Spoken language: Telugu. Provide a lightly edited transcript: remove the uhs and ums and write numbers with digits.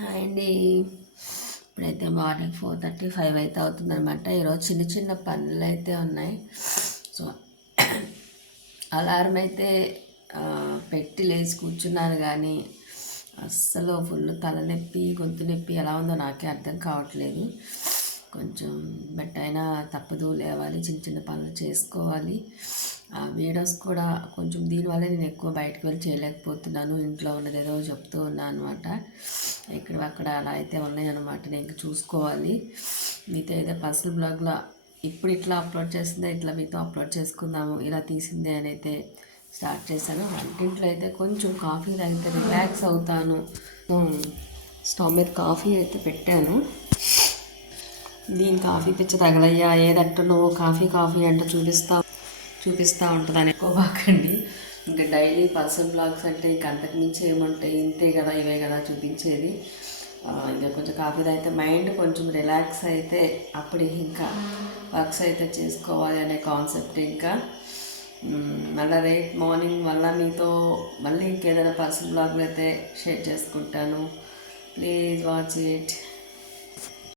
హాయ్ అండి. ఇప్పుడైతే మార్నింగ్ 4:35 అయితే అవుతుందన్నమాట. ఈరోజు చిన్న చిన్న పనులు అయితే ఉన్నాయి. సో అలారం అయితే పెట్టి లేచి కూర్చున్నాను, కానీ అస్సలు ఫుల్ తలనొప్పి గొంతు నొప్పి ఎలా ఉందో నాకే అర్థం కావట్లేదు. కొంచెం బట్ అయినా తప్పదు, లేవాలి, చిన్న చిన్న పనులు చేసుకోవాలి. వీడియోస్ కూడా కొంచెం దీనివల్ల నేను ఎక్కువ బయటకు వెళ్ళి చేయలేకపోతున్నాను. ఇంట్లో ఉన్నది ఏదో చెప్తూ ఉన్నాను అనమాట. ఇక్కడ అక్కడ అలా అయితే ఉన్నాయన్నమాట. నేను చూసుకోవాలి. మీతో ఏదో పర్సనల్ బ్లాగ్లో ఇప్పుడు ఇట్లా అప్లోడ్ చేస్తుందే, ఇట్లా మీతో అప్లోడ్ చేసుకుందాము, ఇలా తీసిందే అని అయితే స్టార్ట్ చేశాను. వంటింట్లో అయితే కొంచెం కాఫీ తాగితే రిలాక్స్ అవుతాను. స్టవ్ మీద కాఫీ అయితే పెట్టాను. దీని కాఫీ పిచ్చ తగలయ్యా, ఏదంటే నువ్వు కాఫీ కాఫీ అంటే చూపిస్తూ ఉంటుందని ఎక్కువ బాకండి. ఇంకా డైలీ పర్సనల్ బ్లాగ్స్ అంటే ఇంక అంతకు మించి ఏముంటాయి, ఇంతే కదా, ఇవే కదా చూపించేది. ఇంకా కొంచెం కాఫీ తాగితే మైండ్ కొంచెం రిలాక్స్ అయితే అప్పుడు ఇంకా వర్క్స్ అయితే చేసుకోవాలి అనే కాన్సెప్ట్. ఇంకా మళ్ళీ రేపు మార్నింగ్ మళ్ళీ మీతో మళ్ళీ ఇంకేదైనా పర్సనల్ బ్లాగ్లు అయితే షేర్ చేసుకుంటాను. Please watch it.